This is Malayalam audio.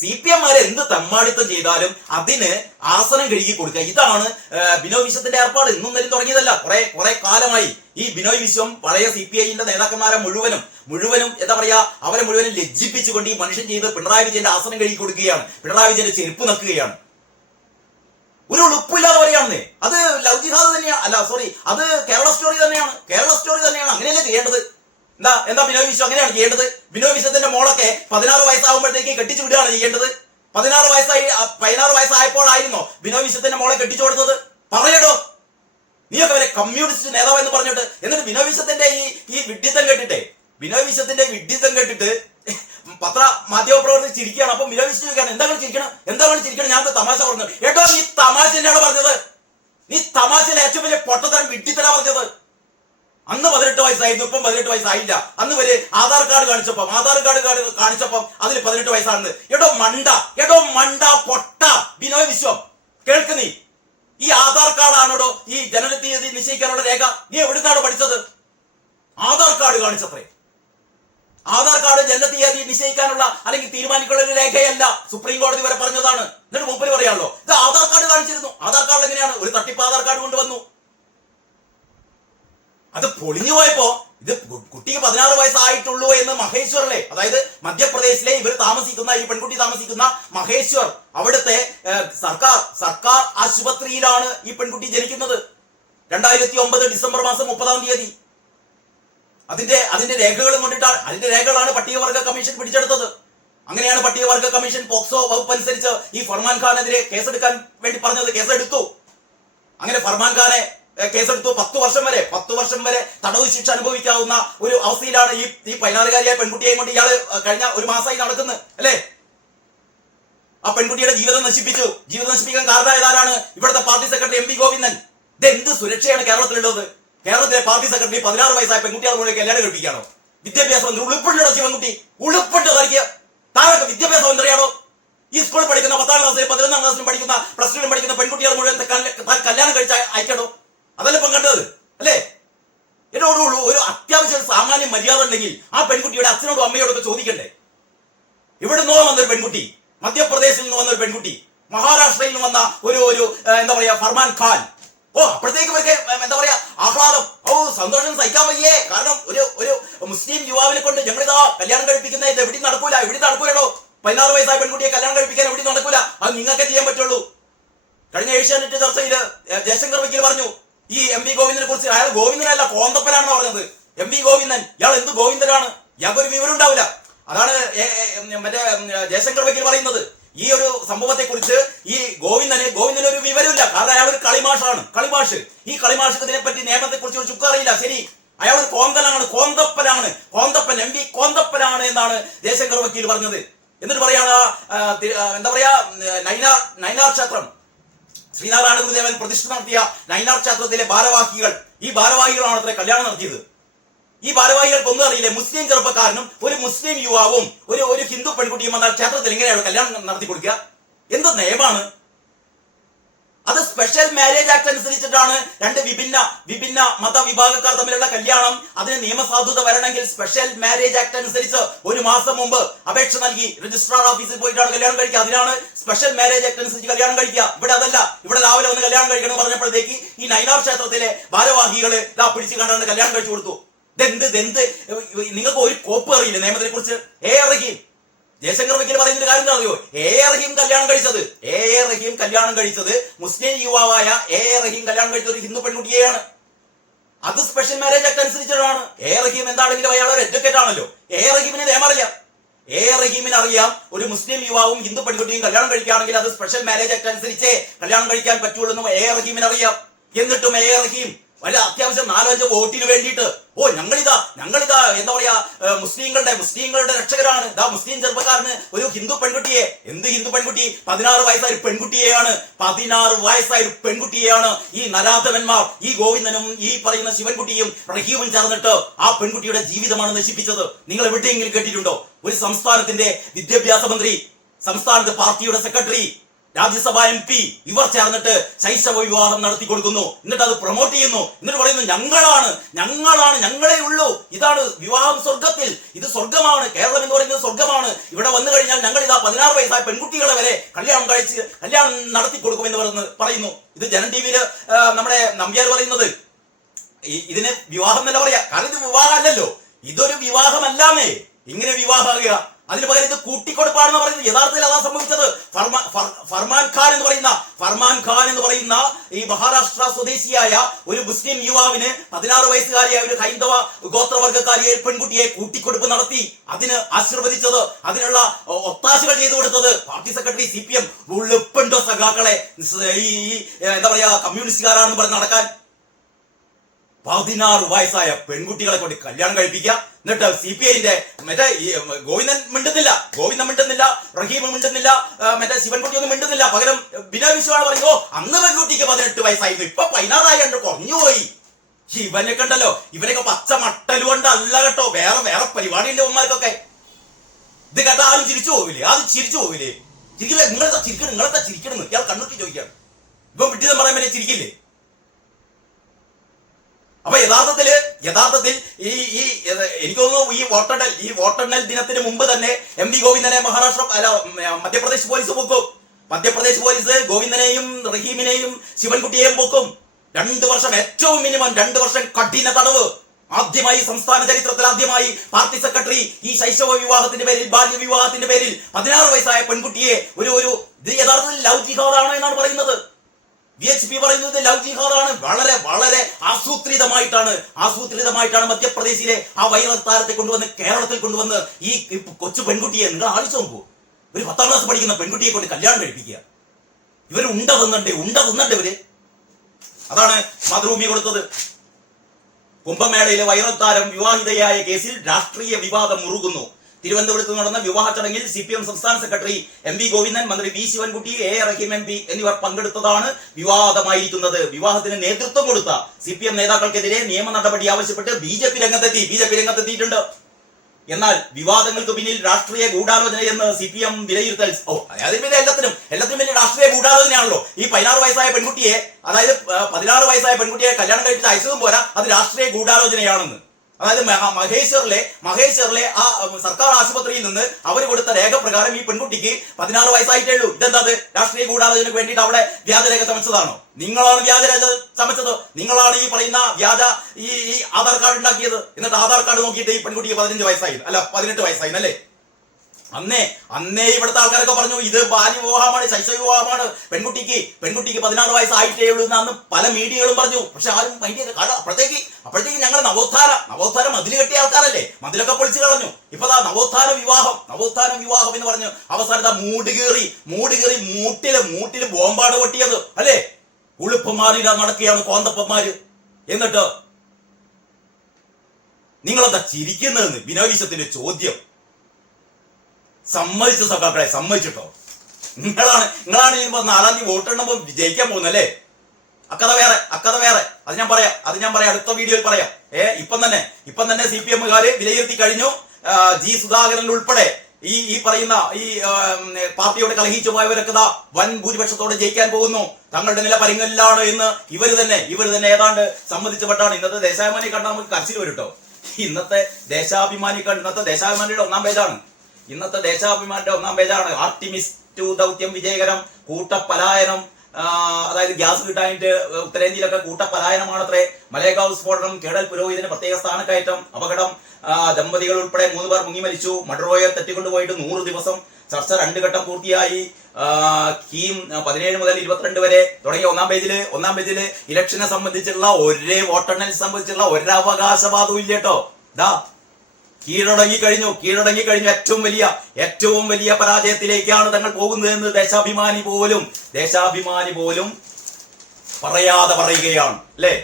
CPM-മാരെ എന്ത് തെമ്മാടിത്തം ചെയ്താലും അതിന് ആസനം കഴുകി കൊടുക്കുക. ഇതാണ് ബിനോയ് വിശ്വത്തിന്റെ ഏർപ്പാട്. ഇന്നും നെല്ലും തുടങ്ങിയതല്ല, കുറെ കാലമായി. ഈ ബിനോയ് വിശ്വം പഴയ CPI-ന്റെ നേതാക്കന്മാരെ മുഴുവനും എന്താ പറയാ, അവരെ മുഴുവനും ലജ്ജിപ്പിച്ചുകൊണ്ട് ഈ മനുഷ്യൻ ചെയ്ത് പിണറായി വിജയന്റെ ആസനം കഴുകി കൊടുക്കുകയാണ്, പിണറായി വിജയന്റെ ചെരുപ്പ് നക്കുകയാണ്. ഒരു ഉളുപ്പില്ലാതെ പറയുകയാണെന്നേ. അത് ലവ് ജിഹാദ് തന്നെയാണ്, അല്ല സോറി, അത് കേരള സ്റ്റോറി തന്നെയാണ്. അങ്ങനെയല്ലേ ചെയ്യേണ്ടത്? എന്താ ബിനോയ് വിശ്വം അങ്ങനെയാണ് ചെയ്യേണ്ടത്? ബിനോയ് വിശ്വത്തിന്റെ മോളൊക്കെ 16 വയസ്സാകുമ്പോഴത്തേക്ക് കെട്ടിച്ചു വിടുകയാണ് ചെയ്യേണ്ടത്. 16 വയസ്സായപ്പോഴായിരുന്നോ ബിനോയ് വിശ്വത്തിന്റെ മോളെ കെട്ടിച്ചു കൊടുത്തത്? പറയടോ, നീയൊക്കെ അവരെ കമ്മ്യൂണിസ്റ്റ് നേതാവ് എന്ന് പറഞ്ഞിട്ട്. എന്നിട്ട് ബിനോയ് വിശ്വത്തിന്റെ ഈ വിഡ്ഢിത്തം കേട്ടിട്ട് മാധ്യമപ്രവർത്തകർ ചിരിക്കുകയാണ്. അപ്പൊ ബിനോയ് വിശ്വം ചോദിക്കുകയാണ്, എന്താണ് ചിരിക്കണം? ഞാൻ തമാശ പറഞ്ഞു. ഏട്ടോ, നീ തമാശ തന്നെയാണ് പറഞ്ഞത്. നീ തമാശയിൽ ഏറ്റവും വലിയ പൊട്ടത്തരം വിഡ്ഢിത്തരാ പറഞ്ഞത്. അന്ന് 18 വയസ്സായിരുന്നു, ഇപ്പം 18 വയസ്സായില്ല. അന്ന് വരെ ആധാർ കാർഡ് കാണിച്ചപ്പം അതിൽ 18 വയസ്സാണെന്ന്. എടോ മണ്ട പൊട്ട ബിനോയ് വിശ്വം, കേൾക്ക് നീ. ഈ ആധാർ കാർഡാണോടോ ഈ ജനനത്തീയതി നിശ്ചയിക്കാനുള്ള രേഖ? നീ എവിടുന്നാണ് പഠിച്ചത്? ആധാർ കാർഡ് കാണിച്ചത്രേ. ആധാർ കാർഡ് ജനനത്തീയതി നിശ്ചയിക്കാനുള്ള അല്ലെങ്കിൽ തീരുമാനിക്കാനുള്ള ഒരു രേഖയല്ല, സുപ്രീം കോടതി വരെ പറഞ്ഞതാണ്. എന്നിട്ട് മൂപ്പര് പറയാണല്ലോ ഇത് ആധാർ കാർഡ് കാണിച്ചിരുന്നു. ആധാർ കാർഡ് എങ്ങനെയാണ്? ഒരു തട്ടിപ്പ് ആധാർ കാർഡ് കൊണ്ടുവന്നു. അത് പൊളിഞ്ഞു പോയപ്പോ ഇത് കുട്ടിക്ക് 16 വയസ്സായിട്ടുള്ളൂ എന്ന് മഹേശ്വറിലെ, അതായത് മധ്യപ്രദേശിലെ ഈ പെൺകുട്ടി താമസിക്കുന്ന മഹേശ്വർ, അവിടുത്തെ സർക്കാർ ആശുപത്രിയിലാണ് ഈ പെൺകുട്ടി ജനിക്കുന്നത്. 2009 ഡിസംബർ മാസം 30-ാം തീയതി. അതിന്റെ രേഖകളാണ് പട്ടികവർഗ കമ്മീഷൻ പിടിച്ചെടുത്തത്. അങ്ങനെയാണ് പട്ടികവർഗ കമ്മീഷൻ പോക്സോ വകുപ്പ് അനുസരിച്ച് ഈ ഫർമാൻ ഖാനെതിരെ കേസെടുക്കാൻ വേണ്ടി പറഞ്ഞത്. കേസെടുത്തു. അങ്ങനെ ഫർമാൻ ഖാനെ കേസെടുത്തു. 10 വർഷം വരെ തടവ് ശിക്ഷ അനുഭവിക്കാവുന്ന ഒരു അവസ്ഥയിലാണ് ഈ 16-കാരിയായ പെൺകുട്ടിയെയും കൊണ്ട് ഇയാള് കഴിഞ്ഞ ഒരു മാസമായി നടക്കുന്നത്, അല്ലേ? ആ പെൺകുട്ടിയുടെ ജീവിതം നശിപ്പിക്കാൻ കാരണമായതാരാണ്? ഇവിടുത്തെ പാർട്ടി സെക്രട്ടറി MP ഗോവിന്ദൻ. ഇത് എന്ത് സുരക്ഷയാണ് കേരളത്തിലുള്ളത്? കേരളത്തിലെ പാർട്ടി സെക്രട്ടറി 16 വയസ്സായ പെൺകുട്ടികളെ മുഴുവൻ കല്യാണം കഴിപ്പിക്കാണോ? വിദ്യാഭ്യാസ മന്ത്രി ഉളുപ്പുണ്ടോ? ശിവൻകുട്ടി ഉളുപ്പുണ്ടോ? താഴൊക്കെ വിദ്യാഭ്യാസ മന്ത്രിയാണോ? ഈ സ്കൂളിൽ പഠിക്കുന്ന 10-ാം ക്ലാസ്സിലും 11-ാം ക്ലാസ്സിലും പഠിക്കുന്ന +2 പഠിക്കുന്ന പെൺകുട്ടികളെ മുഴുവൻ കല്യാണം കഴിച്ച് അയക്കണോ? അതല്ല ഇപ്പം കണ്ടത്, അല്ലേ? എന്നോടുള്ളൂ ഒരു അത്യാവശ്യം സാമാന്യ മര്യാദ ഉണ്ടെങ്കിൽ ആ പെൺകുട്ടിയുടെ അച്ഛനോടും അമ്മയോടൊക്കെ ചോദിക്കണ്ടേ? ഇവിടുന്നോ വന്നൊരു പെൺകുട്ടി, മധ്യപ്രദേശിൽ നിന്ന് വന്നൊരു പെൺകുട്ടി, മഹാരാഷ്ട്രയിൽ നിന്ന് വന്ന ഒരു എന്താ പറയാ ഫർമാൻ ഖാൻ. അപ്പോഴത്തേക്ക് ഇവർക്ക് എന്താ പറയാ ആഹ്ലാദം, സന്തോഷം സഹിക്കാൻ വയ്യേ. കാരണം ഒരു മുസ്ലിം യുവാവിനെ കൊണ്ട് ഞങ്ങളിതാ കല്യാണം കഴിപ്പിക്കുന്ന ഇത് എവിടെ നടക്കൂലോ. 16 വയസ്സായ പെൺകുട്ടിയെ കല്യാണം കഴിപ്പിക്കാൻ എവിടെ നടക്കൂല. അത് നിങ്ങൾക്ക് ചെയ്യാൻ പറ്റുള്ളൂ. കഴിഞ്ഞ ഏഷ്യാനെറ്റ് ചർച്ചയിൽ ജയശങ്കർ വക്കീൽ പറഞ്ഞു ഈ MP ഗോവിന്ദനെ കുറിച്ച്. അയാൾ ഗോവിന്ദനല്ല, കോന്തപ്പനാണെന്ന് പറഞ്ഞത്. MP ഗോവിന്ദൻ, ഇയാൾ എന്ത് ഗോവിന്ദനാണ്? ഇയാൾക്കൊരു വിവരം ഉണ്ടാവില്ല. അതാണ് മറ്റേ ജയശങ്കർ വക്കീൽ പറയുന്നത്. ഈ ഒരു സംഭവത്തെ കുറിച്ച് ഈ ഗോവിന്ദന് ഒരു വിവരമില്ല. കാരണം അയാൾ ഒരു കളിമാഷ്. ഈ കളിമാഷക്ക് ഇതിനെപ്പറ്റി നിയമത്തെ കുറിച്ച് ഒരു ചുക്ക് അറിയില്ല. ശരി, അയാൾ ഒരു കോന്തപ്പൻ MP കോന്തപ്പനാണ് എന്നാണ് ജയശങ്കർ വക്കീൽ പറഞ്ഞത്. എന്നിട്ട് പറയാണ് എന്താ പറയാ നൈനാർ ക്ഷേത്രം, ശ്രീനാരായണ ഗുരുദേവൻ പ്രതിഷ്ഠ നടത്തിയ നൈനാർ ക്ഷേത്രത്തിലെ ഈ ഭാരവാഹികളാണ് അത്ര കല്യാണം നടത്തിയത്. ഈ ഭാരവാഹികൾക്ക് ഒന്നും അറിയില്ലേ? മുസ്ലിം ചെറുപ്പക്കാരനും ഒരു മുസ്ലിം യുവാവും ഒരു ഹിന്ദു പെൺകുട്ടിയും വന്നാൽ ക്ഷേത്രത്തിൽ എങ്ങനെയാണ് കല്യാണം നടത്തി കൊടുക്കുക? എന്ത് നിയമമാണ് അത്? സ്പെഷ്യൽ മാരേജ് ആക്ട് അനുസരിച്ചിട്ടാണ് രണ്ട് വിഭിന്ന മതവിഭാഗക്കാർ തമ്മിലുള്ള കല്യാണം. അതിന് നിയമസാധുത വരണമെങ്കിൽ സ്പെഷ്യൽ മാരേജ് ആക്ട് അനുസരിച്ച് 1 മാസം മുമ്പ് അപേക്ഷ നൽകി രജിസ്ട്രാർ ഓഫീസിൽ പോയിട്ടാണ് കല്യാണം കഴിക്കുക. അതിനാണ് സ്പെഷ്യൽ മാരേജ് ആക്ട് അനുസരിച്ച് കല്യാണം കഴിക്കുക. ഇവിടെ അതല്ല. ഇവിടെ രാവിലെ വന്ന് കല്യാണം കഴിക്കണം പറഞ്ഞപ്പോഴത്തേക്ക് ഈ നൈനാർ ക്ഷേത്രത്തിലെ ഭാരവാഹികള് പിടിച്ചു കണ്ടാണ് കല്യാണം കഴിച്ചു കൊടുത്തു. ഇതെന്ത് നിങ്ങൾക്ക് ഒരു കോപ്പ് അറിയില്ല നിയമത്തിനെ കുറിച്ച്? റഹീം, ജയശങ്കർ വക്കീൽ പറയുന്നൊരു കാര്യം എന്താ അറിയോ? റഹീം കല്യാണം കഴിച്ചത് മുസ്ലിം യുവാവായ റഹീം കല്യാണം കഴിച്ചത് ഒരു ഹിന്ദു പെൺകുട്ടിയെയാണ്. അത് സ്പെഷ്യൽ മാരേജ് ആക്ട് അനുസരിച്ചിട്ടാണ്. റഹീം എന്താണെങ്കിലും അയാൾ ഒരു അഡ്വക്കേറ്റ് ആണല്ലോ. റഹീമിന് നിയമം അറിയാം. റഹീമിന് അറിയാം ഒരു മുസ്ലിം യുവാവും ഹിന്ദു പെൺകുട്ടിയും കല്യാണം കഴിക്കുകയാണെങ്കിൽ അത് സ്പെഷ്യൽ മാരേജ് ആക്ട് അനുസരിച്ചേ കല്യാണം കഴിക്കാൻ പറ്റുള്ളൂ എന്ന് റഹീമിന് അറിയാം. എന്നിട്ടും റഹീം വല്ല അത്യാവശ്യം 4-5 വോട്ടിന് വേണ്ടിയിട്ട് ഞങ്ങളിതാ എന്താ പറയാ മുസ്ലിങ്ങളുടെ രക്ഷകരാണ്, മുസ്ലിം ചെറുപ്പക്കാരന് ഒരു ഹിന്ദു പെൺകുട്ടിയെ. എന്ത് ഹിന്ദു പെൺകുട്ടി? 16 വയസ്സായ പെൺകുട്ടിയെയാണ് ഈ നരാധവന്മാർ, ഈ ഗോവിന്ദനും ഈ പറയുന്ന ശിവൻകുട്ടിയും റഹീമും ചേർന്നിട്ട് ആ പെൺകുട്ടിയുടെ ജീവിതമാണ് നശിപ്പിച്ചത്. നിങ്ങൾ എവിടെയെങ്കിലും കേട്ടിട്ടുണ്ടോ? ഒരു സംസ്ഥാനത്തിന്റെ വിദ്യാഭ്യാസ മന്ത്രി, സംസ്ഥാനത്തെ പാർട്ടിയുടെ സെക്രട്ടറി രാജ്യസഭാ MP ഇവർ ചേർന്നിട്ട് ശൈശവ വിവാഹം നടത്തി കൊടുക്കുന്നു. എന്നിട്ട് അത് പ്രൊമോട്ട് ചെയ്യുന്നു. എന്നിട്ട് പറയുന്നു ഞങ്ങളേ ഉള്ളൂ, ഇതാണ് വിവാഹം സ്വർഗത്തിൽ, ഇത് സ്വർഗമാണ്, കേരളം എന്ന് പറയുന്നത് സ്വർഗമാണ്, ഇവിടെ വന്നു കഴിഞ്ഞാൽ ഞങ്ങൾ ഇതാ 16 വയസ്സായ പെൺകുട്ടികളെ വരെ കല്യാണം നടത്തി കൊടുക്കുമെന്ന് പറയുന്നു. ഇത് ജനം TV-യിൽ നമ്മുടെ നമ്പ്യാർ പറയുന്നത് ഇതിന് വിവാഹം എന്നല്ല പറയാ, കാരണം ഇത് വിവാഹം അല്ലല്ലോ, ഇതൊരു വിവാഹമല്ലാന്നേ. ഇങ്ങനെ വിവാഹമാകുക, അതിന് പകരം ഇത് കൂട്ടിക്കൊടുപ്പാണെന്ന് പറയുന്നത്. യഥാർത്ഥത്തിൽ അതാ സംഭവിച്ചത്. ഫർമാൻ ഖാൻ എന്ന് പറയുന്ന ഈ മഹാരാഷ്ട്ര സ്വദേശിയായ ഒരു മുസ്ലിം യുവാവിന് 16 വയസ്സുകാരിയായ ഒരു ഹൈന്ദവ ഗോത്രവർഗക്കാരിയെ പെൺകുട്ടിയെ കൂട്ടിക്കൊടുപ്പ് നടത്തി. അതിന് ആശീർവദിച്ചത്, അതിനുള്ള ഒത്താശകൾ ചെയ്തു കൊടുത്തത് പാർട്ടി സെക്രട്ടറി CPM. ഉളുപ്പുണ്ടോ സഖാക്കളെ ഈ എന്താ പറയാ കമ്മ്യൂണിസ്റ്റുകാരാണെന്ന് പറഞ്ഞ് നടക്കാൻ? 16 വയസ്സായ പെൺകുട്ടികളെ കൊണ്ട് കല്യാണം കഴിപ്പിക്കുക. എന്നിട്ട് CPI-ന്റെ മറ്റേ ഗോവിന്ദൻ മിണ്ടുന്നില്ല, റഹീം മിണ്ടുന്നില്ല, മറ്റേ ശിവൻകുട്ടി ഒന്നും മിണ്ടുന്നില്ല. പകരം ബിനോയ് വിശ്വമാണ് പറയുമ്പോ അന്ന് പെൺകുട്ടിക്ക് 18 വയസ്സായിരുന്നു, ഇപ്പൊ 16 ആയി കുറഞ്ഞുപോയി. ഇവനെ കണ്ടല്ലോ, ഇവനൊക്കെ പച്ച മട്ടല് കൊണ്ടല്ല കേട്ടോ, വേറെ പരിപാടിയുണ്ട് ഉമ്മാർക്കൊക്കെ. ഇത് കേട്ടാ ആരും ചിരിച്ചു പോവില്ലേ? ചിരിക്കില്ല. നിങ്ങളെന്താ ചിരിക്കണെന്ന് ഇയാൾ കണ്ണൂറ്റി ചോദിക്കാണ്. ഇപ്പൊ വിട്ടിതം പറയാൻ പറ്റിയ ചിരിക്കില്ലേ? അപ്പൊ യഥാർത്ഥത്തിൽ എനിക്ക് തോന്നുന്നു ഈ വോട്ടെണ്ണൽ ദിനത്തിന് മുമ്പ് തന്നെ MV ഗോവിന്ദനെ മധ്യപ്രദേശ് പോലീസ് പൊക്കും. മധ്യപ്രദേശ് പോലീസ് ഗോവിന്ദനെയും റഹീമിനെയും ശിവൻകുട്ടിയെയും പൊക്കും. 2 വർഷം, ഏറ്റവും മിനിമം 2 വർഷം കഠിന തടവ്. സംസ്ഥാന ചരിത്രത്തിൽ ആദ്യമായി പാർട്ടി സെക്രട്ടറി ഈ ശൈശവ വിവാഹത്തിന്റെ പേരിൽ, ബാല്യ വിവാഹത്തിന്റെ പേരിൽ 16 വയസ്സായ പെൺകുട്ടിയെ ഇത് യഥാർത്ഥത്തിൽ ലവ് ജിഹാദാണോ എന്നാണ് പറയുന്നത്. VHP പറയുന്നത് ലവ് ജിഹാദാണ്. വളരെ ആസൂത്രിതമായിട്ടാണ് മധ്യപ്രദേശിലെ ആ വൈറൽ താരത്തെ കൊണ്ടുവന്ന് കേരളത്തിൽ കൊണ്ടുവന്ന് ഈ കൊച്ചു പെൺകുട്ടിയെ, നിങ്ങൾ ആലോചിച്ച് നോക്കൂ, ഒരു 10ാം ക്ലാസ് പഠിക്കുന്ന പെൺകുട്ടിയെ കൊണ്ട് കല്യാണം കഴിപ്പിക്കുക. ഇവര് ഉണ്ട തിന്നണ്ട് ഇവര്. അതാണ് മാതൃഭൂമി കൊടുത്തത്. കുംഭമേളയിലെ വൈറൽ താരം വിവാഹിതയായ കേസിൽ രാഷ്ട്രീയ വിവാദം മുറുകുന്നു. തിരുവനന്തപുരത്ത് നടന്ന വിവാഹ ചടങ്ങിൽ CPM സംസ്ഥാന സെക്രട്ടറി MV ഗോവിന്ദൻ, മന്ത്രി V Sivankutty, A Rahim MP എന്നിവർ പങ്കെടുത്തതാണ് വിവാദമായിരിക്കുന്നത്. വിവാഹത്തിന് നേതൃത്വം കൊടുത്ത CPM നേതാക്കൾക്കെതിരെ നിയമ നടപടി ആവശ്യപ്പെട്ട് BJP രംഗത്തെത്തിയിട്ടുണ്ട്. എന്നാൽ വിവാദങ്ങൾക്ക് പിന്നിൽ രാഷ്ട്രീയ ഗൂഢാലോചനയെന്ന് CPM വിലയിരുത്തൽ. എല്ലാത്തിനും പിന്നിൽ രാഷ്ട്രീയ ഗൂഢാലോചനയാണല്ലോ. ഈ 16 വയസ്സായ പെൺകുട്ടിയെ, അതായത് 16 വയസ്സായ പെൺകുട്ടിയെ കല്യാണം കഴിപ്പിച്ച് അയച്ചതും പോരാ, അത് രാഷ്ട്രീയ ഗൂഢാലോചനയാണെന്ന്. അതായത് മഹേശ്വറിലെ ആ സർക്കാർ ആശുപത്രിയിൽ നിന്ന് അവർ കൊടുത്ത രേഖ പ്രകാരം ഈ പെൺകുട്ടിക്ക് 16 വയസ്സായിട്ടേ ഉള്ളൂ. ഇതെന്താ രാഷ്ട്രീയ ഗൂഢാലോചനയ്ക്ക് വേണ്ടിയിട്ട് അവിടെ വ്യാജരേഖ ചമച്ചതാണോ? നിങ്ങളാണ് വ്യാജരേഖ ചമച്ചത്. നിങ്ങളാണ് ഈ പറയുന്ന വ്യാജ ഈ ആധാർ കാർഡ് ഉണ്ടാക്കിയത്. എന്നിട്ട് ആധാർ കാർഡ് നോക്കിയിട്ട് ഈ പെൺകുട്ടിക്ക് 15 വയസ്സായി, അല്ല 18 വയസ്സായി അല്ലേ? അന്നേ ഇവിടുത്തെ ആൾക്കാരൊക്കെ പറഞ്ഞു ഇത് ബാല്യവിവാഹമാണ്, ശൈശവ വിവാഹമാണ്, പെൺകുട്ടിക്ക് 16 വയസ്സായിട്ടേ ഉള്ളൂ എന്ന് അന്ന് പല മീഡിയകളും പറഞ്ഞു. പക്ഷെ ആരും അപ്പോഴത്തേക്ക് ഞങ്ങൾ നവോത്ഥാന മതിൽ കെട്ടിയ ആൾക്കാരല്ലേ, മതിലൊക്കെ പൊളിച്ചു കളഞ്ഞു. ഇപ്പതാ നവോത്ഥാന വിവാഹം എന്ന് പറഞ്ഞു അവസാനത്തെ മൂട്ടില് ബോംബാണ് പൊട്ടിയത് അല്ലേ? ഉളുപ്പന്മാരില്ല നടക്കുകയാണ് കോന്തപ്പന്മാര്. എന്നിട്ട് നിങ്ങളെന്താ ചിരിക്കുന്നതെന്ന് ബിനോയ് വിശ്വത്തിന്റെ ചോദ്യം. സമ്മതിച്ചിട്ടോ? നിങ്ങളാണ് 4-ാം തീയതി വോട്ടെണ്ണുമ്പോൾ ജയിക്കാൻ പോകുന്നല്ലേ? അക്കഥ വേറെ. അത് ഞാൻ പറയാം അടുത്ത വീഡിയോയിൽ പറയാം. ഇപ്പം തന്നെ CPM-കാര് വിലയിരുത്തി കഴിഞ്ഞു. G സുധാകരൻ ഉൾപ്പെടെ ഈ പറയുന്ന ഈ പാർട്ടിയോട് കലഹിച്ചു പോയവരൊക്കെ വൻ ഭൂരിപക്ഷത്തോടെ ജയിക്കാൻ പോകുന്നു. തങ്ങളുടെ നില പരിങ്ങലിലാണ് എന്ന് ഇവര് തന്നെ ഏതാണ്ട് സമ്മതിച്ചപ്പെട്ടാണ്. ഇന്നത്തെ ദേശാഭിമാനി കണ്ടാൽ നമുക്ക് കരച്ചിൽ വരും കേട്ടോ. ഇന്നത്തെ ദേശാഭിമാനിയുടെ 1-ാം പേജാണ്. ഇന്നത്തെ ദേശാഭിമാനിയുടെ 1-ാം പേജാണ്. ആർട്ടിമിസ് 2 ദൗത്യം വിജയകരം, കൂട്ടപ്പലായനം. അതായത് ഗ്യാസ് കിട്ടാനായിട്ട് ഉത്തരേന്ത്യയിലൊക്കെ കൂട്ടപ്പലായനമാണത്രേ. മലേഗാവ് സ്ഫോടനം, കേഡൽ പുരോഹിതന് പ്രത്യേക സ്ഥാനക്കയറ്റം, അപകടം, ദമ്പതികൾ ഉൾപ്പെടെ 3 പേർ മുങ്ങി മരിച്ചു. മഡ്രോയെ തട്ടിക്കൊണ്ടുപോയിട്ട് 100 ദിവസം. ചർച്ച 2 ഘട്ടം പൂർത്തിയായി. കീം 17 മുതൽ 22 വരെ തുടങ്ങിയ 1-ാം പേജില് ഇലക്ഷനെ സംബന്ധിച്ചുള്ള വോട്ടെണ്ണലിനെ സംബന്ധിച്ചുള്ള ഒരവകാശവാദവും ഇല്ല കേട്ടോ. കീഴടങ്ങി കഴിഞ്ഞു. ഏറ്റവും വലിയ പരാജയത്തിലേക്കാണ് തങ്ങൾ പോകുന്നതെന്ന് ദേശാഭിമാനി പോലും പറയാതെ പറയുകയാണ് അല്ലേ?